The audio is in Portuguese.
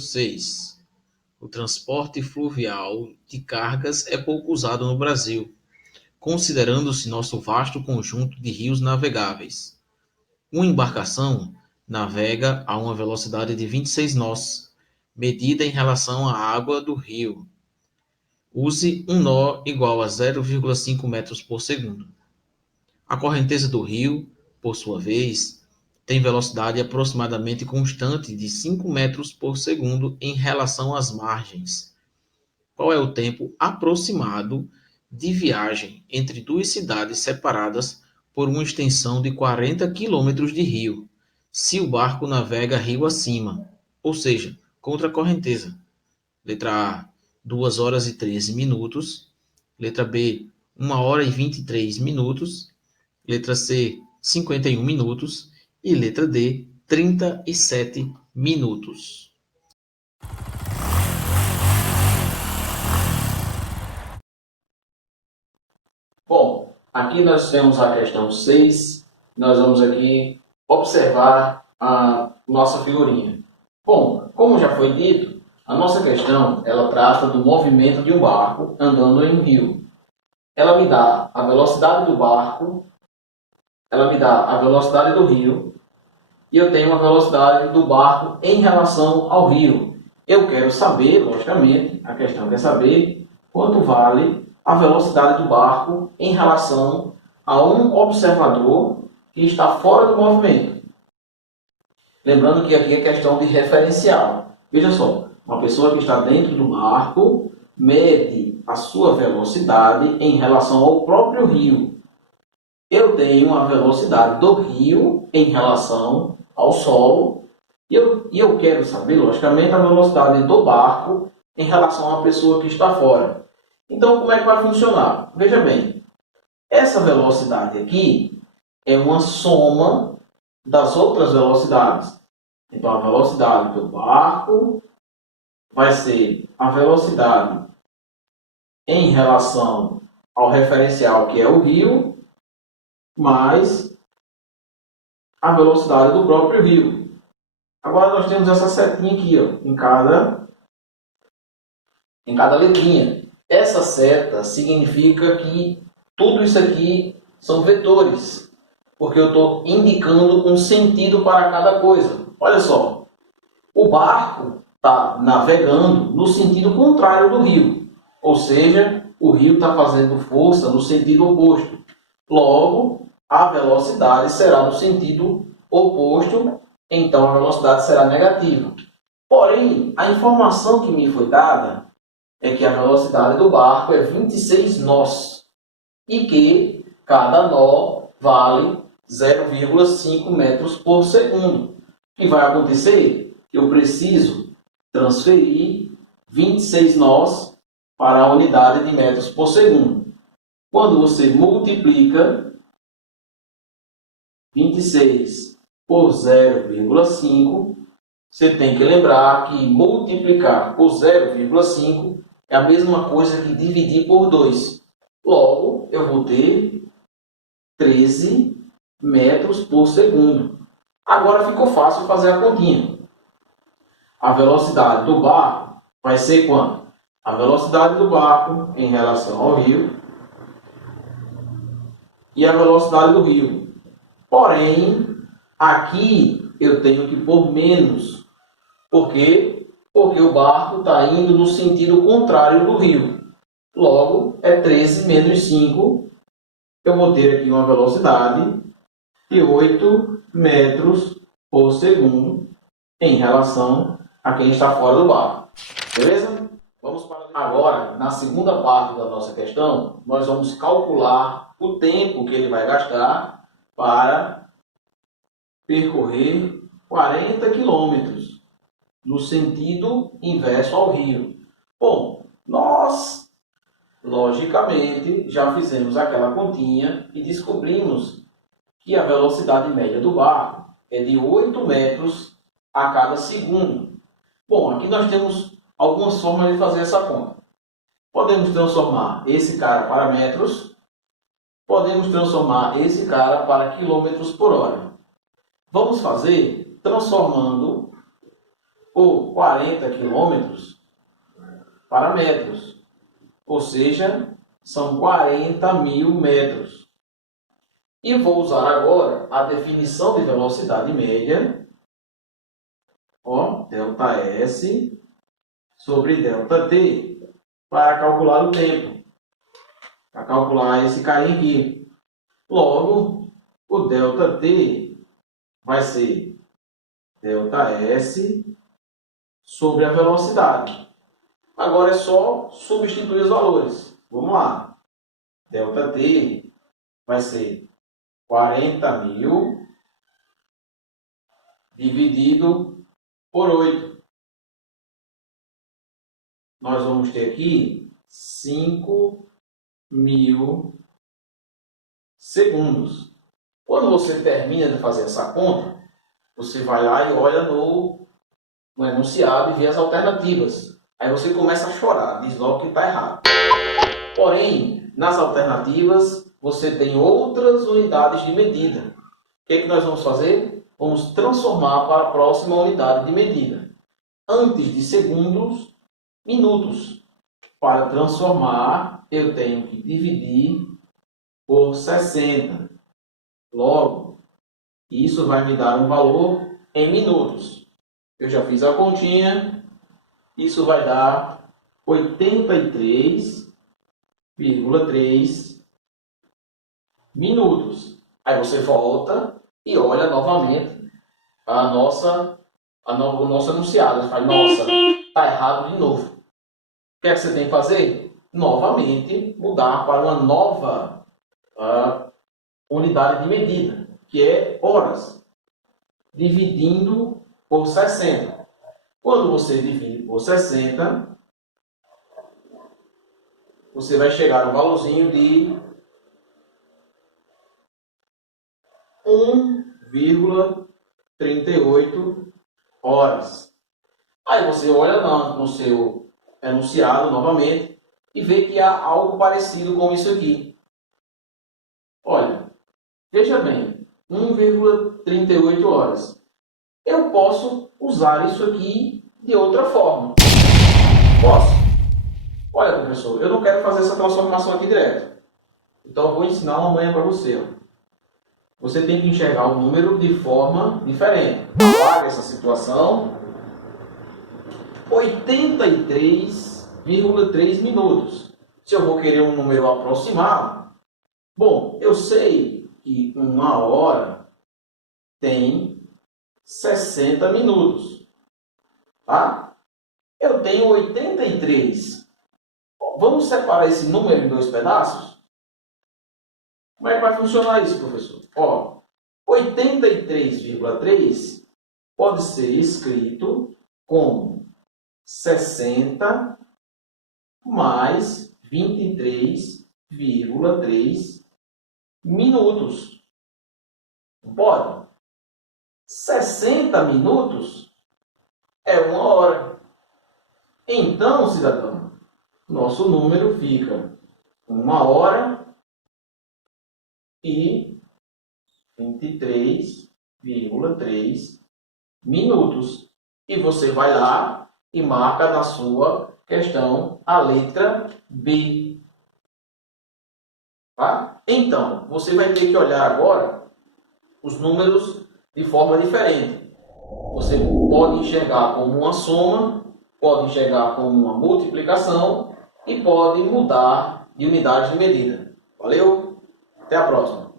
6. O transporte fluvial de cargas é pouco usado no Brasil, considerando-se nosso vasto conjunto de rios navegáveis. Uma embarcação navega a uma velocidade de 26 nós, medida em relação à água do rio. Use um nó igual a 0,5 metros por segundo. A correnteza do rio, por sua vez, tem velocidade aproximadamente constante de 5 metros por segundo em relação às margens. Qual é o tempo aproximado de viagem entre duas cidades separadas por uma extensão de 40 quilômetros de rio, se o barco navega rio acima, ou seja, contra a correnteza? Letra A, 2 horas e 13 minutos. Letra B, 1 hora e 23 minutos. Letra C, 51 minutos. E letra D, 37 minutos. Bom, aqui nós temos a questão 6. Nós vamos aqui observar a nossa figurinha. Bom, como já foi dito, a nossa questão ela trata do movimento de um barco andando em um rio. Ela me dá a velocidade do barco, ela me dá a velocidade do rio, e eu tenho a velocidade do barco em relação ao rio. Eu quero saber, logicamente, a questão quer saber quanto vale a velocidade do barco em relação a um observador que está fora do movimento. Lembrando que aqui é questão de referencial. Veja só, uma pessoa que está dentro do barco mede a sua velocidade em relação ao próprio rio. Eu tenho a velocidade do rio em relação ao solo e eu quero saber, logicamente, a velocidade do barco em relação à pessoa que está fora. Então, como é que vai funcionar? Veja bem, essa velocidade aqui é uma soma das outras velocidades. Então, a velocidade do barco vai ser a velocidade em relação ao referencial, que é o rio, mais a velocidade do próprio rio. Agora nós temos essa setinha aqui, ó, em cada letrinha. Essa seta significa que tudo isso aqui são vetores, porque eu estou indicando um sentido para cada coisa. Olha só, o barco está navegando no sentido contrário do rio, ou seja, o rio está fazendo força no sentido oposto. Logo, a velocidade será no sentido oposto, então a velocidade será negativa. Porém, a informação que me foi dada é que a velocidade do barco é 26 nós e que cada nó vale 0,5 metros por segundo. O que vai acontecer? Eu preciso transferir 26 nós para a unidade de metros por segundo. Quando você multiplica 26 por 0,5, você tem que lembrar que multiplicar por 0,5 é a mesma coisa que dividir por 2. Logo, eu vou ter 13 metros por segundo. Agora ficou fácil fazer a continha. A velocidade do barco vai ser quanto? A velocidade do barco em relação ao rio e a velocidade do rio. Porém, aqui eu tenho que pôr menos. Por quê? Porque o barco está indo no sentido contrário do rio. Logo, é 13 menos 5. Eu vou ter aqui uma velocidade de 8 metros por segundo em relação a quem está fora do barco. Beleza? Vamos para agora, na segunda parte da nossa questão, nós vamos calcular o tempo que ele vai gastar para percorrer 40 quilômetros no sentido inverso ao rio. Bom, nós, logicamente, já fizemos aquela continha e descobrimos que a velocidade média do barco é de 8 metros a cada segundo. Bom, aqui nós temos algumas formas de fazer essa conta. Podemos transformar esse cara para metros, podemos transformar esse cara para quilômetros por hora. Vamos fazer transformando ou 40 quilômetros para metros, ou seja, são 40.000 metros. E vou usar agora a definição de velocidade média, ó, ΔS sobre ΔT, para calcular o tempo, para calcular esse carinha aqui. Logo, o ΔT vai ser ΔS sobre a velocidade. Agora é só substituir os valores. Vamos lá. ΔT vai ser 40.000 dividido por 8. Nós vamos ter aqui 5.000 segundos. Quando você termina de fazer essa conta, você vai lá e olha no enunciado e vê as alternativas. Aí você começa a chorar, diz logo que está errado. Porém, nas alternativas, você tem outras unidades de medida. O que nós vamos fazer? Vamos transformar para a próxima unidade de medida. Antes de segundos, minutos. Para transformar, eu tenho que dividir por 60. Logo, isso vai me dar um valor em minutos. Eu já fiz a continha. Isso vai dar 83,3 minutos. Aí você volta e olha novamente o nosso enunciado. Você fala, nossa, está errado de novo. O que é que você tem que fazer? Novamente mudar para uma nova unidade de medida, que é horas, dividindo por 60. Quando você divide por 60, você vai chegar no valorzinho de 1,38 horas. Aí você olha no seu enunciado novamente e vê que há algo parecido com isso aqui. Olha, veja bem, 1,38 horas. Eu posso usar isso aqui de outra forma. Posso? Olha, professor, eu não quero fazer essa transformação aqui direto. Então eu vou ensinar uma manhã para você. Você tem que enxergar o número de forma diferente. Apaga essa situação. 83,3 minutos. Se eu vou querer um número aproximado, bom, eu sei que uma hora tem 60 minutos. Tá? Eu tenho 83. Vamos separar esse número em dois pedaços? Como é que vai funcionar isso, professor? Ó, 83,3 pode ser escrito como 60 mais 23,3 minutos. Não pode? 60 minutos é uma hora. Então, cidadão, nosso número fica 1 hora e 23,3 minutos. E você vai lá e marca na sua questão a letra B. Tá? Então, você vai ter que olhar agora os números de forma diferente. Você pode enxergar como uma soma, pode enxergar como uma multiplicação e pode mudar de unidade de medida. Valeu? Até a próxima!